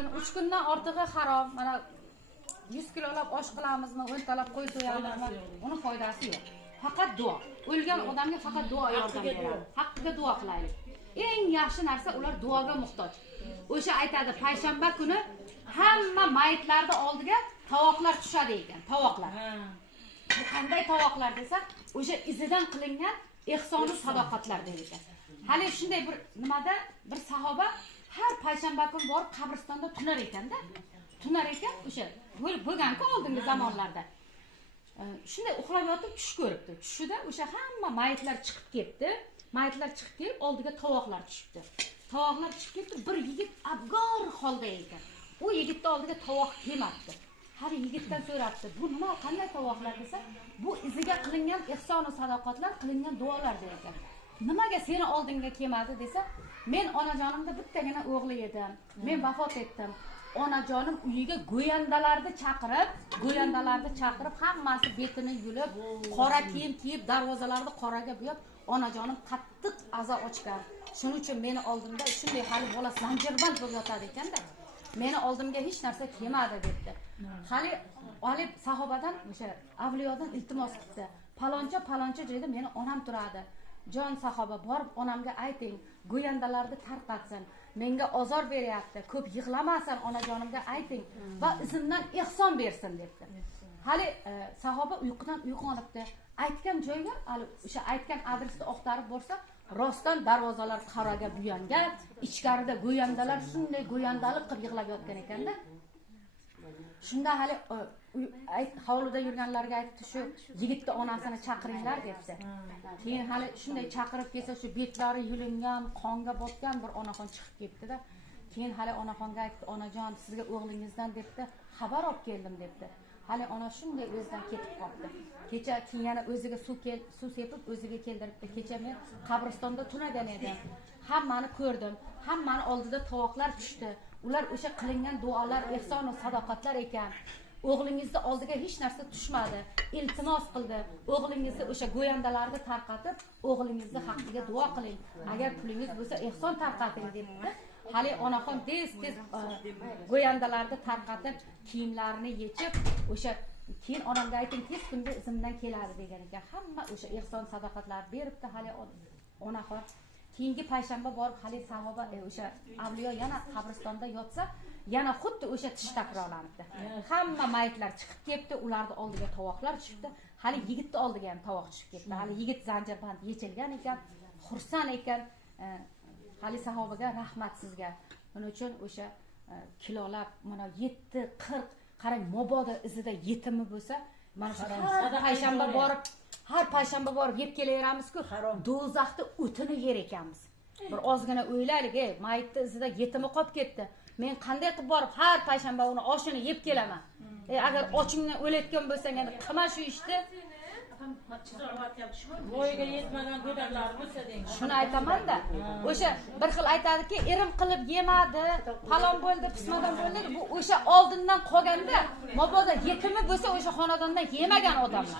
3 kundan ortig'i harom. Mana 100 kilolab osh qilamizmi, 10 talab qo'y so'yamizmi, uni foydasi yo'q. Faqat duo. O'lgan odamga faqat duo yordam beradi. Haqqiga duo qilaylik. Eng yaxshi narsa ular duoga muhtoj. O'sha aytadi, payshanba kuni hamma mayitlarning oldiga tovoqlar tushadi ekan, tovoqlar. Bu qanday tovoqlar desa, o'sha izidan qilingan ehsonu sadoqatlar deydi. Hali shunday bir nimada bir sahoba har payshanba kuni borib qabristonda tunar ekanda. Tunar ekan o'sha bo'lgan-ku oldingi zamonlarda. Shunday uxlab yotib tush ko'ribdi. Tushida o'sha hamma mayitlar chiqib ketdi. Mayitlar chiqib kelib oldiga tovoqlar tushibdi. Tovoqlar chiqib ketdi, bir yigit abgor holda ekan. U yigitning oldiga tovoq kelmadi. Har yigitdan so'rabdi, bu nima, qanday tovoqlar desa, bu iziga qilingan ehson va sadoqatlar, qilingan duolar ekan. Nimaga seni oldinga kelmadi desa, men onajonimda bittagina o'g'li edim. Men vafot etdim. Onajonim uyiga go'yandalarni chaqirib, hammasi betini yulib, qora kiyim kiyib, darvozalarni qoraga bo'yab, onajonim qattiq azo ochgan. Shuning uchun meni oldimda shunday hali bola zanjirband bo'lib yotadi ekanda. Meni oldimga hech narsa kelmadi debdi. Hali sahobadan o'sha avliyodan iltimos qildi. Paloncha joyda meni onam turadi. Jon sahoba, borib onamga ayting, go'yandalarni tarqatsin. Menga ozor beryapti. Ko'p yig'lamasin, onajonimga ayting va izimdan ehson bersin debdi. Hali sahoba uyqudan uyg'onibdi. Aytgan joyga, o'sha aytgan adresni oqtarib borsa, rostdan darvozalar qoraga buyangan, ichkarida go'yandalar shunday go'yandalik qilib yig'lab yotgan ekanda. Shunda hali hovlida yurganlarga aytdi, shu yigitning onasini chaqiringlar debdi. Keyin hali shunday chaqirib kelsa, shu betlari yulingan, qonga botgan bir onaxon chiqib ketdi-da. Keyin hali onaxonga aytdi, onajon, sizga o'g'lingizdan debdi, xabar olib keldim debdi. Hali ona shunday o'zidan ketib qoldi. Kecha keyin yana o'ziga suv sepib o'ziga keldiribdi. Kecha men qabristonda tunagan edim. Hammani ko'rdim. Hammani oldida tovoqlar tushdi. Ular o'sha qilingan duolar, ehson va sadoqatlar ekan. O'g'lingizni oldiga hech narsa tushmadi. Iltimos qildi. O'g'lingizni o'sha go'yandalarni tarqatib, o'g'lingizni haqqiga duo qiling. Agar pulingiz bo'lsa, ehson tarqating dedi. Hali onaxon tez go'yandalarni tarqatib, kiyimlarini yechib, o'sha keyin onamga ayting, tez kunda izimdan keladi degan ekan. Hamma o'sha ehson sadoqatlar beribdi hali onaxon. Keyingi payshanba borib hali sahoba o'sha avliyo yana qabristonda yotsa, yana xuddi o'sha tish takrorlanibdi. Hamma mayitlar chiqib ketdi, ularning oldiga tovoqlar tushibdi. Hali yigitning oldiga ham tovoq tushib ketdi. Hali yigit zanjirband yechilgan ekan, xursand ekan. Hali sahobaga rahmat sizga. Buning uchun o'sha kilolab mana 7-40 qarang, mobodo izida yetimi bo'lsa, mana shu har payshanba borib yeb kelaveramiz-ku, do'zaxni o'tini yer ekanmiz. Bir ozgina o'ylaylik, mayitni izida yetimi qolib ketdi. Men qanday qilib borib har payshanba uni oshini yeb kelaman? Agar ochingdan o'layotgan bo'lsang, endi qilma shu ishni. Voyaga yetmagan go'daklar bo'lsa deydi. Shuni aytaman-da. O'sha bir xil aytadiki, erim qilib yemadi, falon bo'ldi, pismadan bo'ldi. Bu o'sha oldindan qolganda, mabodo yetimi bo'lsa o'sha xonadondan yemagan odamlar.